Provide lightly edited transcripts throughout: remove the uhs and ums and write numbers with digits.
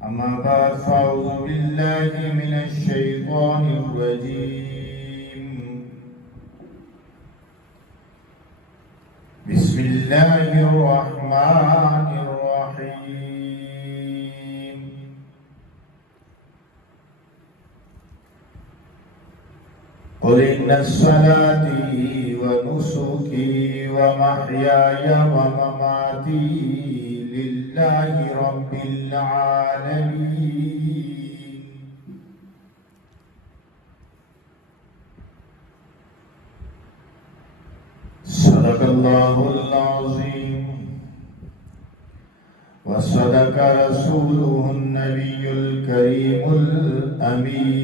أما بعد فأعوذ بالله من الشيطان الرجيم. بسم الله الرحمن الرحيم. قل إن صلاتي ونسكي ومحياي ومماتي لله رب العالمين. صدق الله العظيم وصدق رسوله النبي الكريم الأمين،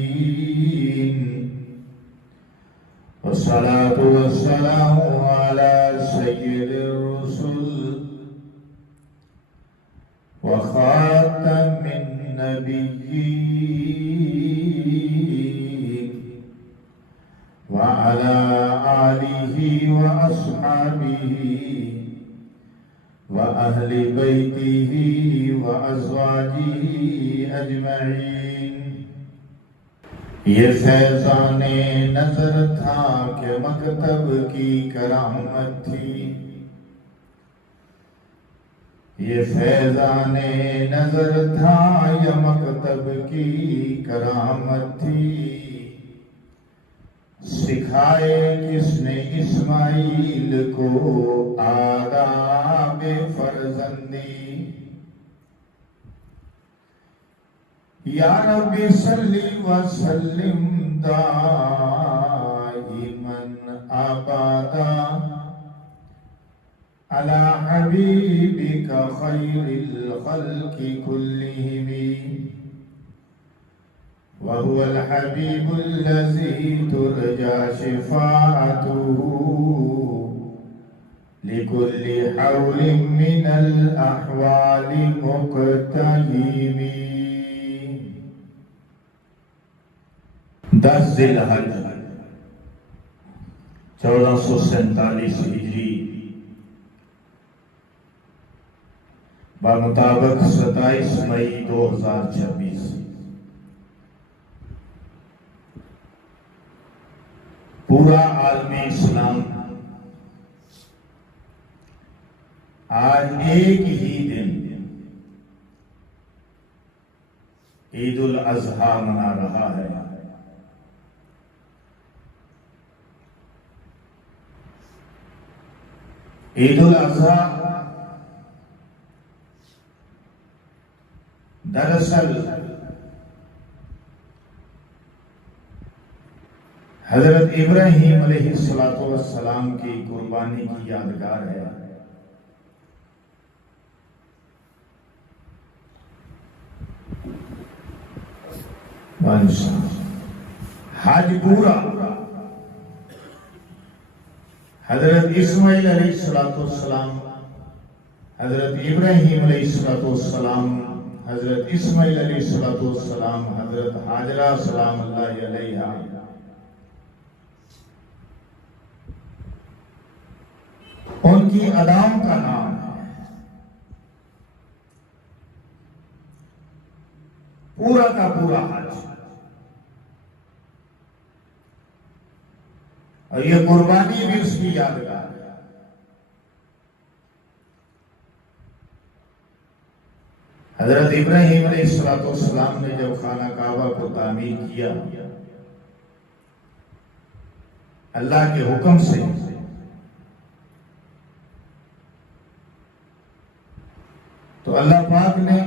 والصلاة والسلام على سيد الرسل وخاتم النبيين وعلى آله وأصحابه وأهل بيته وأزواجه أجمعين. یہ فیضان نظر تھا کہ مکتب کی کرامت تھی. یہ فیضان نظر تھا یا مکتب کی کرامت تھی. سکھائے کس نے اسماعیل کو آداب فرزندی. یا رب صلی وسلم دائما ابدا علی حبیبک خیر الخلق کلہم، وهو الحبیب الذی ترجى شفاعته لكل حول من الاحوال مقتحم. 10 ذی الحج 1447 ہجری بمطابق 27 مئی 2026. پورا عالم اسلام آج ایک ہی دن عید الاضحیٰ منا رہا ہے. عید الاضحیٰ دراصل حضرت ابراہیم علیہ السلام کی قربانی کی یادگار ہے. حج پورا حضرت اسماعیل علیہ السلام، حضرت ابراہیم علیہ السلام، حضرت اسماعیل علیہ السلام، حضرت حاجرہ سلام اللہ علیہا، ان کی ادام کا نام ہے. پورا کا پورا حج، اور یہ قربانی بھی اس کی یادگار ہے. حضرت ابراہیم علیہ السلام نے جب خانہ کعبہ کو تعمیر کیا اللہ کے حکم سے، تو اللہ پاک نے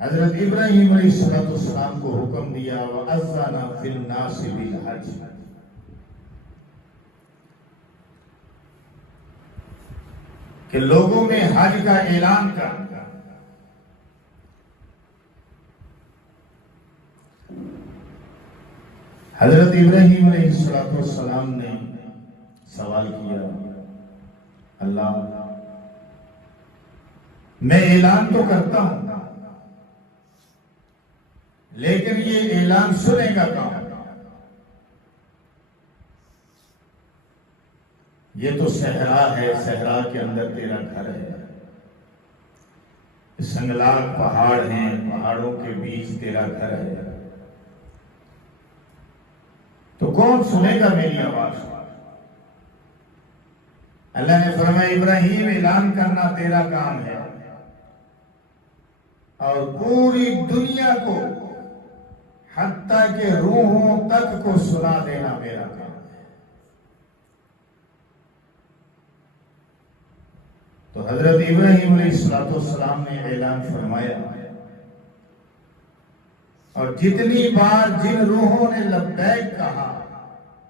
حضرت ابراہیم علیہ السلام کو حکم دیا وَأَذَّنَ فِي النَّاسِ بِالْحَجِّ، کہ لوگوں میں حج کا اعلان کر. حضرت ابراہیم علیہ السلام نے سوال کیا، اللہ میں اعلان تو کرتا ہوں لیکن یہ اعلان سنے گا کون؟ یہ تو صحرا ہے، صحرا کے اندر تیرا گھر ہے، سنگلاگ پہاڑ ہیں، پہاڑوں کے بیچ تیرا گھر ہے، تو کون سنے گا میری آواز؟ اللہ نے فرمایا ابراہیم اعلان کرنا تیرا کام ہے، اور پوری دنیا کو حتیٰ کہ روحوں تک کو سنا دینا میرا کام ہے۔ تو حضرت ابراہیم علیہ السلام نے اعلان فرمایا، اور جتنی بار جن روحوں نے لبیک کہا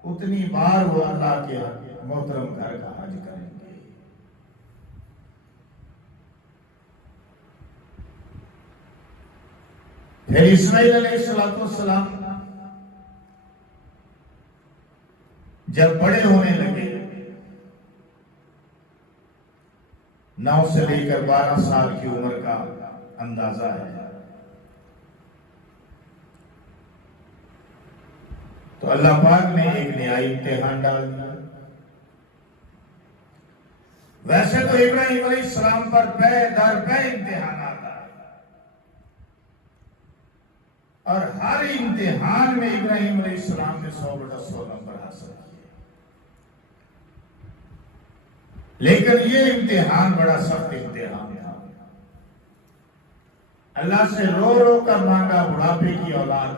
اتنی بار وہ اللہ کے محترم گھر کا حج کریں گے۔ پھر اسماعیل علیہ السلام جب بڑے ہونے لگے، 9 سے لے کر 12 سال کی عمر کا اندازہ ہے، تو اللہ پاک نے ایک نہائی امتحان ڈال دیا۔ ویسے تو ابراہیم علیہ السلام پر بے در بے امتحانات آئے، اور ہر امتحان میں ابراہیم علیہ السلام نے 100/100 نمبر حاصل کیے، لیکن یہ امتحان بڑا سخت امتحان تھا۔ اللہ سے رو رو کر مانگا بڑھاپے کی اولاد،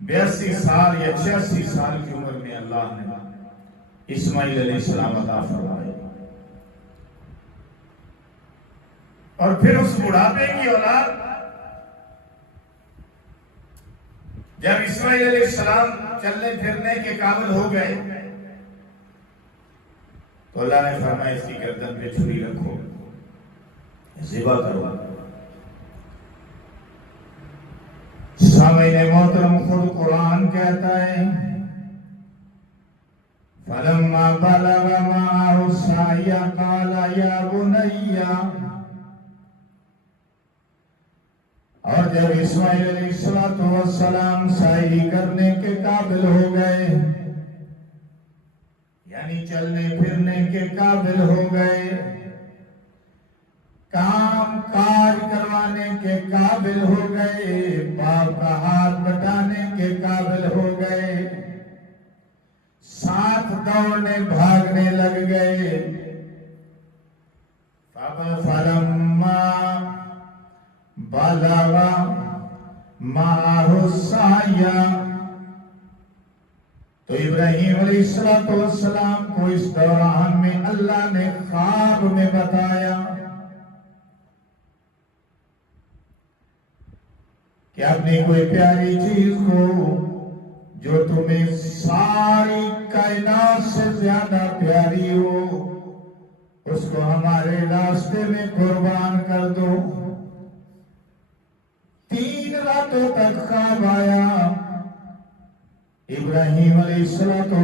82 سال یا 86 سال کی عمر میں اللہ نے اسماعیل علیہ السلام عطا فرمائے، اور پھر اس بڑھاپے کی اولاد جب اسماعیل علیہ السلام چلنے پھرنے کے قابل ہو گئے تو اللہ نے فرمایا اس کی گردن پہ چھری رکھو، ذبح کرو۔ سامعین محترم، خود قرآن کہتا ہے فَلَمَّا بَلَغَ مَعَهُ السَّعْيَ قَالَ يَا بُنَيَّ، اور جب اسماعیل علیہ السلام سعی کرنے کے قابل ہو گئے، یعنی چلنے پھرنے کے قابل ہو گئے، کام کاج کروانے کے قابل ہو گئے، باپ کا ہاتھ بٹانے کے قابل ہو گئے، ساتھ دوڑنے بھاگنے لگ گئے، فَلَمَّا بَلَغَ مَعَهُ السَّعْيَ، تو ابراہیم علیہ السلام کو اس دوران میں اللہ نے خواب میں بتایا کہ اپنی کوئی پیاری چیز کو جو تمہیں ساری کائنات سے زیادہ پیاری ہو، اس کو ہمارے راستے میں قربان کر دو۔ 3 راتوں تک خواب آیا، ابراہیم علیہ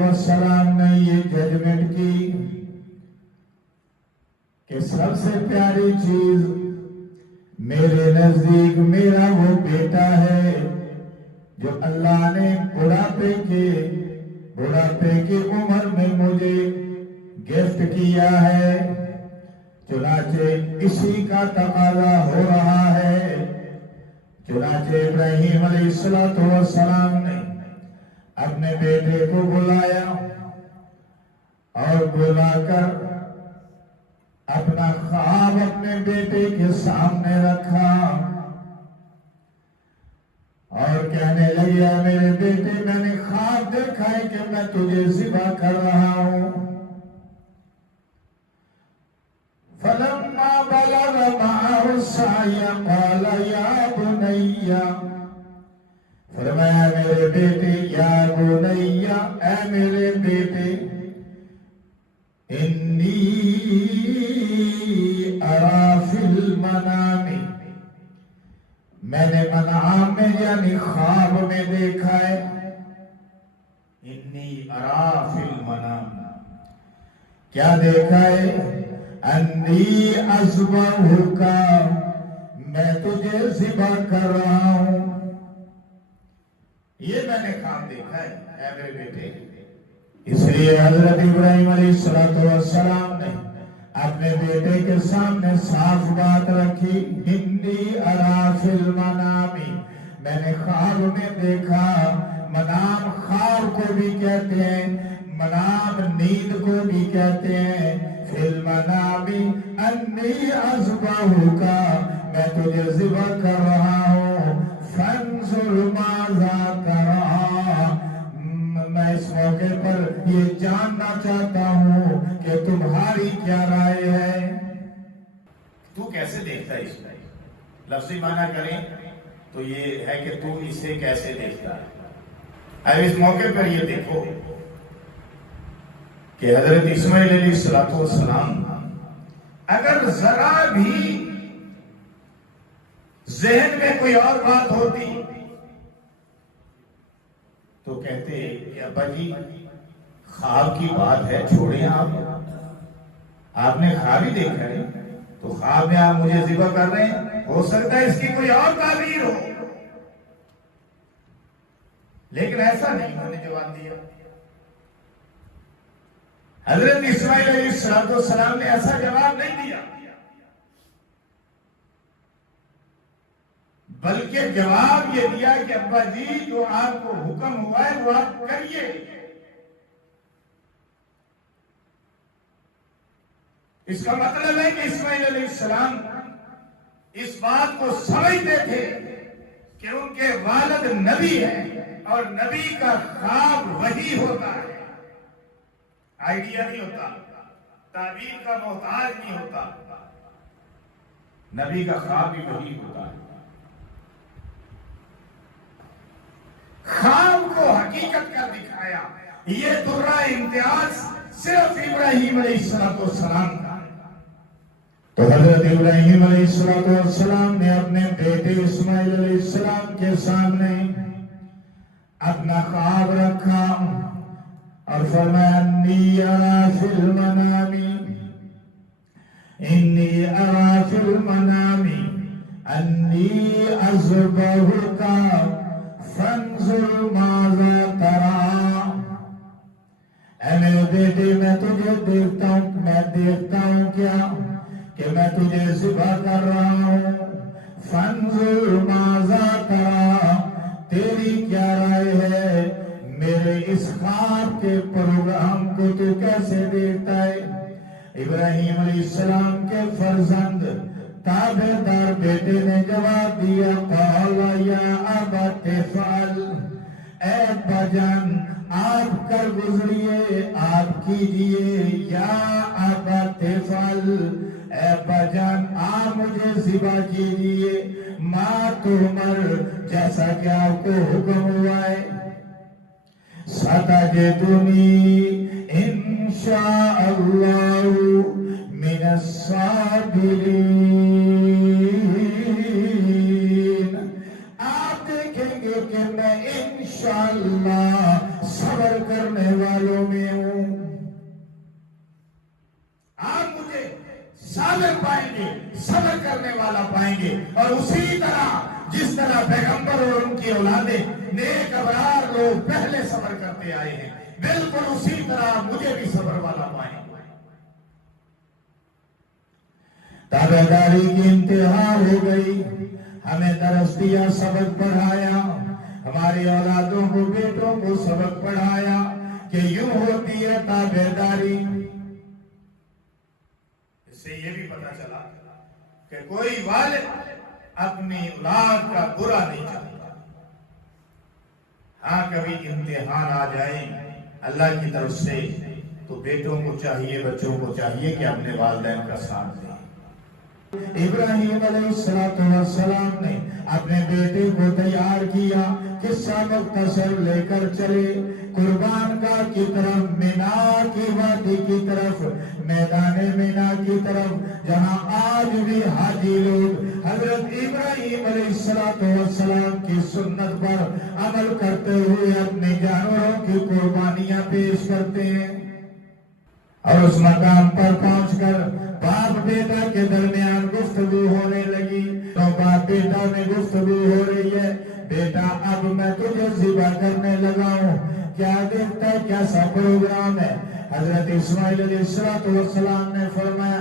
السلام نے یہ ججمنٹ کی کہ سب سے پیاری چیز میرے نزدیک میرا وہ بیٹا ہے جو اللہ نے بڑھاپے کی عمر میں مجھے گفٹ کیا ہے، چنانچہ اسی کا تقاضا ہو رہا ہے۔ چنانچہ ابراہیم علیہ السلام نے اپنے بیٹے کو بلایا اور بلا کر اپنا خواب اپنے بیٹے کے سامنے رکھا اور کہنے لگا، میرے بیٹے میں نے خواب دیکھا ہے کہ میں تجھے ذبح کر رہا ہوں۔ فَلَمَّا بَلَغَ مَعَهُ السَّعْيَ قَالَ يَا بُنَيَّ، فرمایا میرے بیٹے، یا بنیا، اے میرے بیٹے، انی ارا فی المنام، میں نے منام میں یعنی خواب میں دیکھا ہے، انی ارا فی المنام، کیا دیکھا ہے؟ انی اذبحک، میں تجھے ذبح کر رہا ہوں، یہ میں نے خواب دیکھا ہے اے میرے بیٹے۔ اس لیے حضرت ابراہیم علیہ السلام نے اپنے بیٹے کے سامنے صاف بات رکھی، انی ارا فی المنامی، میں نے خواب میں دیکھا۔ منام خواب کو بھی کہتے ہیں، منام نیند کو بھی کہتے ہیں۔ فی المنامی انی اذبحک، میں تجھے ذبح کر رہا ہوں، فانظر ماذا تری، میں اس موقع پر یہ جاننا چاہتا ہوں کہ تمہاری کیا رائے ہے۔ تو کیسے دیکھتا ہے اس میں؟ لفظی معنی کریں تو یہ ہے کہ تو اسے کیسے دیکھتا ہے۔ اب اس موقع پر یہ دیکھو کہ حضرت اسماعیل علیہ السلام اگر ذرا بھی ذہن میں کوئی اور بات ہوتی تو کہتے کہ ابا جی خواب کی بات ہے، چھوڑیں آپ نے خواب ہی دیکھا ہے، تو خواب میں آپ مجھے ذبح کر رہے ہیں، ہو سکتا ہے اس کی کوئی اور تعبیر ہو، لیکن ایسا نہیں انہوں نے جواب دیا۔ حضرت اسماعیل علیہ السلام نے ایسا جواب نہیں دیا، بلکہ جواب یہ دیا کہ ابا جی جو آپ کو حکم ہوا ہے وہ آپ کریے۔ اس کا مطلب ہے کہ اسماعیل علیہ السلام اس بات کو سمجھتے تھے کہ ان کے والد نبی ہیں اور نبی کا خواب وحی ہوتا ہے، آئیڈیا نہیں ہوتا، تعبیر کا محتاج نہیں ہوتا، نبی کا خواب بھی وحی ہوتا ہے۔ خواب کو حقیقت کا دکھایا، یہ درہ امتیاز صرف ابراہیم علیہ السلام کا۔ تو حضرت ابراہیم علیہ السلام نے اپنے بیٹے اسماعیل علیہ السلام کے سامنے اپنا خواب رکھا اور فرمایا انی ارا فی المنام، انی ارا فی المنام انی اذبحک فانظر ماذا تری، اے میرے بیٹے میں تجھے دیکھتا ہوں کیا کہ میں تجھے ذبح کر رہا ہوں، فانظر ماذا تری، تیری کیا رائے ہے، میرے اس خواب کے پروگرام کو تو کیسے دیکھتا ہے۔ ابراہیم علیہ السلام کے فرزند تابعدار بیٹے نے جواب دیا، قال یا ابت افعل، اے ابا جان آپ کر گزریے، آپ کیجئے، یا ابت افعل، اے ابا جان آپ مجھے ذبح کیجئے، ما تؤمر، جیسا کہ آپ کو حکم ہوا ہے، ستجدنی انشاء اللہ من الصابرین، آپ دیکھیں گے کہ میں انشاءاللہ صبر کرنے والوں میں ہوں، آپ مجھے صابر پائیں گے، صبر کرنے والا پائیں گے، اور اسی طرح جس طرح پیغمبر اور ان کی اولادیں نیک ابرار لوگ پہلے صبر کرتے آئے ہیں، بالکل اسی طرح مجھے بھی صبر والا پائیں گے۔ تابعداری کی انتہا ہو گئی، ہمیں درس دیا، سبق پڑھایا، ہماری اولادوں کو بیٹوں کو سبق پڑھایا کہ یوں ہوتی ہے تابعداری۔ اس سے یہ بھی پتہ چلا کہ کوئی والد اپنی اولاد کا برا نہیں چاہتا، ہاں کبھی امتحان آ جائیں اللہ کی طرف سے تو بیٹوں کو چاہیے، بچوں کو چاہیے کہ اپنے والدین کا ساتھ دیں۔ ابراہیم علیہ السلام نے اپنے بیٹے کو تیار کیا، قصہ مختصر لے کر چلے قربان گاہ کی طرف، مینا کی وادی کی طرف، میدان مینا کی طرف، جہاں آج بھی حاجی لوگ حضرت ابراہیم علیہ السلام کی سنت پر عمل کرتے ہوئے اپنے جانوروں کی قربانیاں پیش کرتے ہیں، اور اس مقام پر پہنچ کر باپ بیٹا کے درمیان گفتگو ہونے لگی، تو باپ بیٹا میں گفتگو ہو رہی ہے، بیٹا اب میں تجھے ذبح کرنے لگا ہوں، کیا دیکھتا ہے، کیسا پروگرام ہے؟ حضرت اسماعیل علیہ السلام نے فرمایا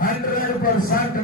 100%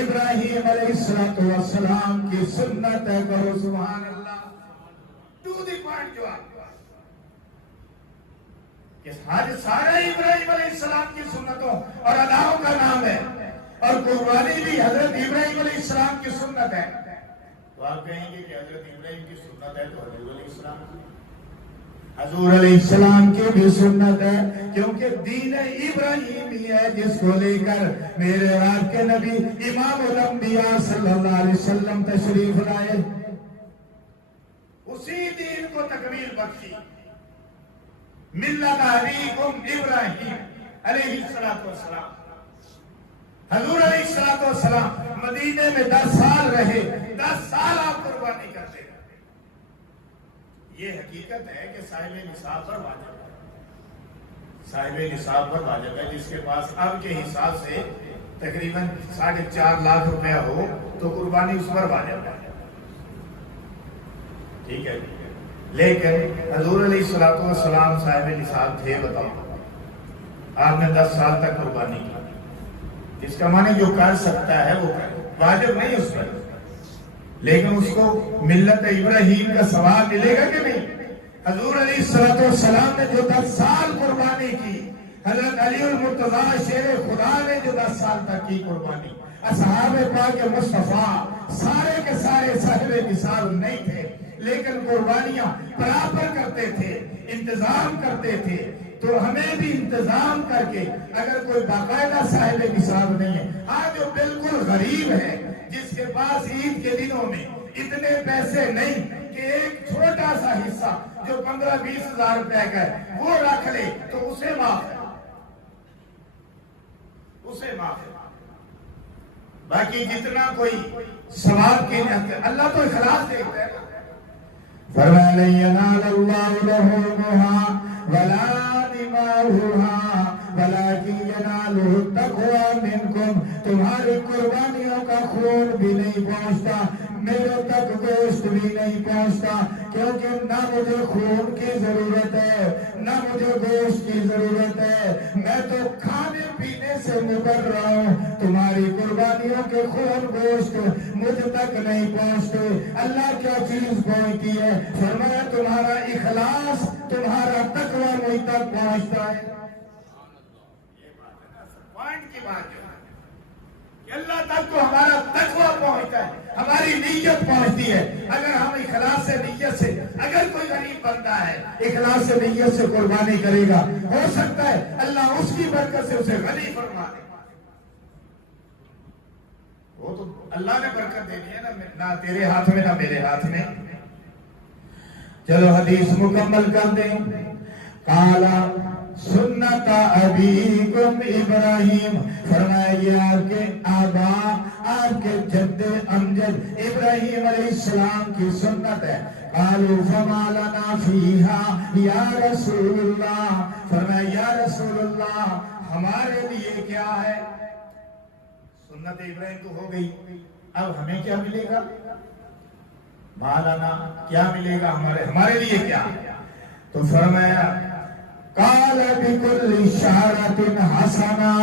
ابراہیم علیہ السلام کی سنت ہے. کرو سبحان اللہ. ٹو دی پوائنٹ جو کہ سارا ابراہیم علیہ السلام کی سنتوں اور اداؤں کا نام ہے، اور قربانی بھی حضرت ابراہیم علیہ السلام کی سنت ہے. تو آپ کہیں گے کہ حضرت ابراہیم کی سنت ہے تو حضور علیہ السلام کی بھی سنت ہے، کیونکہ دین ابراہیمی ہے جس کو لے کر میرے آپ کے نبی امام الانبیاء صلی اللہ علیہ وسلم تشریف لائے. اسی دین کو تکمیل بخشی. ملت ابیکم ابراہیم علیہ السلام. حضور علیہ السلام مدینے میں 10 سال رہے، 10 سال آپ قربانی کرتے رہے. یہ حقیقت ہے کہ صاحب نصاب پر واجب ہے. صاحب نصاب پر واجب ہے. جس کے پاس اب کے حساب سے تقریباً 4.5 لاکھ روپیہ ہو تو قربانی اس پر واجب ہے. ٹھیک ہے. لیکن حضور علیہ السلام صاحب نصاب تھے. بتاؤ آپ نے 10 سال تک قربانی کی. اس کا معنی جو کر سکتا ہے وہ کرے، واجب نہیں اس پر، لیکن اس کو ملت ابراہیم کا ثواب ملے گا کہ نہیں؟ حضور علیہ السلام نے جو 10 سال قربانی کی، حضرت علی المرتضیٰ شیر خدا نے جو 10 سال تک کی قربانی، اصحاب پاک مصطفیٰ سارے کے سارے صاحب نصاب نہیں تھے، لیکن قربانیاں برابر کرتے تھے، انتظام کرتے تھے. تو ہمیں بھی انتظام کر کے، اگر کوئی باقاعدہ صاحب نصاب نہیں ہے، آج جو بالکل غریب ہے، جس کے پاس عید کے دنوں میں اتنے پیسے نہیں کہ ایک چھوٹا سا حصہ جو 15-20 ہزار روپے کا ہے وہ رکھ لے، تو اسے معاف ہے. اسے معاف ہے. باقی جتنا کوئی ثواب کے لیے اللہ تو اخلاص دیکھتا ہے. فرمایا لن ینال اللہ لحومها ولا دماؤها ولكن يناله التقوى منكم. تمہاری قربانیوں کا خون بھی نہیں پہنچتا، میرے تک گوشت بھی نہیں پہنچتا، کیونکہ نہ مجھے خون کی ضرورت ہے نہ مجھے گوشت کی ضرورت ہے. میں تو کھانے پینے سے مبرہ ہوں. تمہاری قربانیوں کے خون گوشت مجھ تک نہیں پہنچتے. اللہ کیا چیز پہنچتی ہے؟ فرمایا تمہارا اخلاص، تمہارا تقوی مجھ تک پہنچتا ہے. پوائنٹ کی بات ہے کہ اللہ تک تو ہمارا تقوی پہنچتا ہے، ہماری نیت پہنچتی ہے. اگر ہم اخلاص سے نیت سے، اگر کوئی غریب بندہ ہے اخلاص سے نیت سے قربانی کرے گا، ہو سکتا ہے اللہ اس کی برکت سے اسے غنی فرما دے. وہ تو اللہ نے برکت دینی ہے نہ تیرے ہاتھ میں نہ میرے ہاتھ میں. چلو حدیث مکمل کر دیں. قالا سنت ابیکم ابراہیم. فرمایا یہ آپ کے آبا، آپ کے جد امجد ابراہیم علیہ السلام کی سنت ہے. قالوا فما لنا فیہا یا رسول اللہ. فرمایا یا رسول اللہ ہمارے لیے کیا ہے؟ سنت ابراہیم تو ہو گئی، اب ہمیں کیا ملے گا؟ مالانا کیا ملے گا ہمارے لیے کیا؟ تو فرمایا قال بكل اشارۃ حسنہ.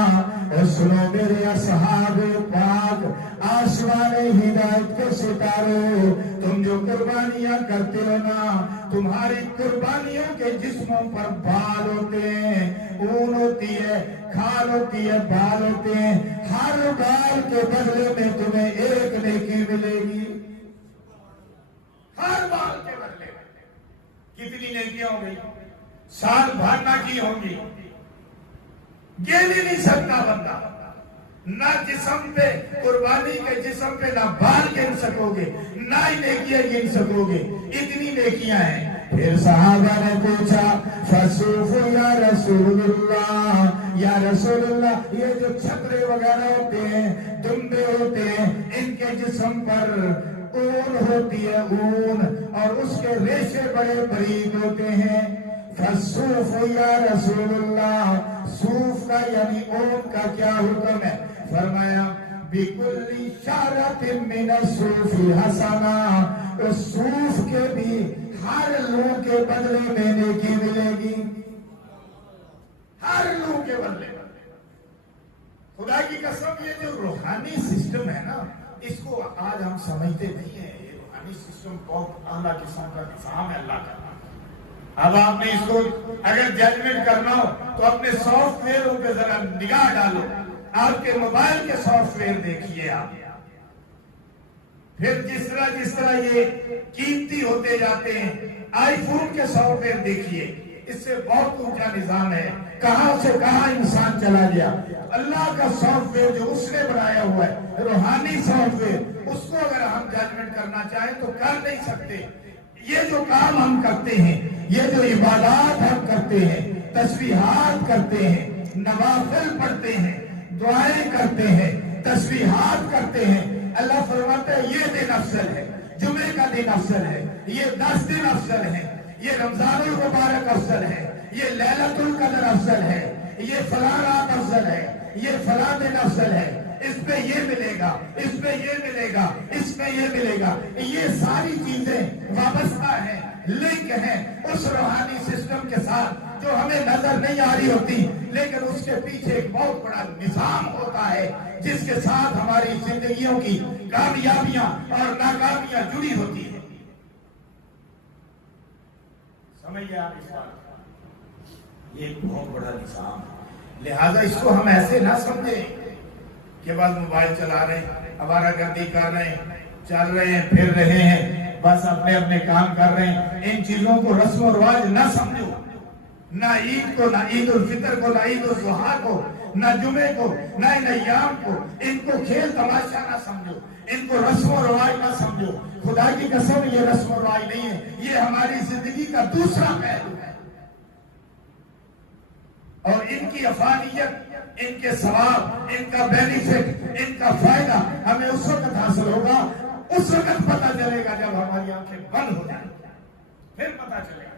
سنو میرے اصحاب پاک، آسمان ہدایت کے ستاروں، تم جو قربانیاں کرتے ہو نا، تمہاری قربانیوں کے جسموں پر بال ہوتے ہیں، اون ہوتی ہے، کھال ہوتی ہے، بال ہوتے ہیں. ہر بال کے بدلے میں تمہیں ایک نیکی ملے گی. ہر بال کے بدلے میں کتنی نیکیاں ہوں گی؟ سال بھر نہ کی ہوں گی. یہ بھی نہیں سکتا بندہ، نہ جسم پہ قربانی کے جسم پہ نہ بال گن سکو گے، نہ ہی نیکیاں گن سکو گے، اتنی نیکیاں ہیں. پھر صحابہ نے پوچھا فصوف یا رسول اللہ، یا رسول اللہ یہ جو چھترے وغیرہ ہوتے ہیں، دمبے ہوتے ہیں، ان کے جسم پر اون ہوتی ہے، اون، اور اس کے ریشے بڑے باریک ہوتے ہیں. فصوف یا رسول اللہ، صوف کا یعنی اون کا کیا حکم ہے؟ فرمایا بِكُلِّ شَعْرَةٍ مِّنَ الصُّوفِ حَسَنَةٌ. اس صوف کے بھی ہر لو کے بدلے میں نیکی ملے گی. ہر لو کے بدلے. خدا کی قسم یہ جو روحانی سسٹم ہے نا، اس کو آج ہم سمجھتے نہیں ہیں. یہ روحانی سسٹم بہت اعلیٰ قسم کا نظام ہے اللہ کا. اب آپ نے اس کو اگر ججمنٹ کرنا ہو تو اپنے سافٹ ویئروں پہ ذرا نگاہ ڈالو. آپ کے موبائل کے سافٹ ویئر دیکھیے آپ، پھر جس طرح یہ قیمتی ہوتے جاتے ہیں. آئی فون کے سافٹ ویئر دیکھیے، اس سے بہت اونچا نظام ہے. کہاں سے کہاں انسان چلا گیا. اللہ کا سافٹ ویئر جو اس نے بنایا ہوا ہے، روحانی سافٹ ویئر، اس کو اگر ہم ججمنٹ کرنا چاہیں تو کر نہیں سکتے. یہ جو کام ہم کرتے ہیں، یہ جو عبادات ہم کرتے ہیں، تسبیحات کرتے ہیں، نوافل پڑھتے ہیں، دعائیں کرتے ہیں، تسبیحات کرتے ہیں، اللہ فرماتا ہے یہ دن افضل ہے، جمعے کا دن افضل ہے، یہ 10 دن افضل ہے، یہ رمضان المبارک افضل ہے، یہ لیلۃ القدر افضل ہے، یہ فلاں رات افضل ہے، یہ فلاں دن افضل ہے، اس پہ یہ ملے گا، اس پہ یہ ملے گا، اس پہ یہ ملے گا. یہ ساری چیزیں وابستہ ہیں، لنک ہیں اس روحانی سسٹم کے ساتھ جو ہمیں نظر نہیں آ رہی ہوتی، لیکن اس کے پیچھے ایک بہت بڑا نظام ہوتا ہے جس کے ساتھ ہماری زندگیوں کی کامیابیاں اور ناکامیاں جڑی ہوتی ہیں. سمجھئے آپ اس بات؟ یہ ایک بہت بڑا نظام ہے. لہذا اس کو ہم ایسے نہ سمجھیں کہ بس موبائل چلا رہے ہیں، آوارہ گردی کر رہے ہیں، چل رہے ہیں، پھر رہے ہیں، بس اپنے اپنے کام کر رہے ہیں. ان چیزوں کو رسم و رواج نہ سمجھو، نہ عید کو، نہ عید الفطر کو، نہ عید الاضحیٰ کو، نہ جمعے کو، نہ ان ایام کو. ان کو کھیل تماشا نہ سمجھو، ان کو رسم و رواج نہ سمجھو. خدا کی قسم یہ رسم و رواج نہیں ہے، یہ ہماری زندگی کا دوسرا پہلو ہے. اور ان کی افادیت، ان کے ثواب، ان کا بینیفٹ، ان کا فائدہ ہمیں اس وقت حاصل ہوگا، اس وقت پتہ چلے گا جب ہماری آنکھیں بند ہو جائیں، پھر پتہ چلے گا.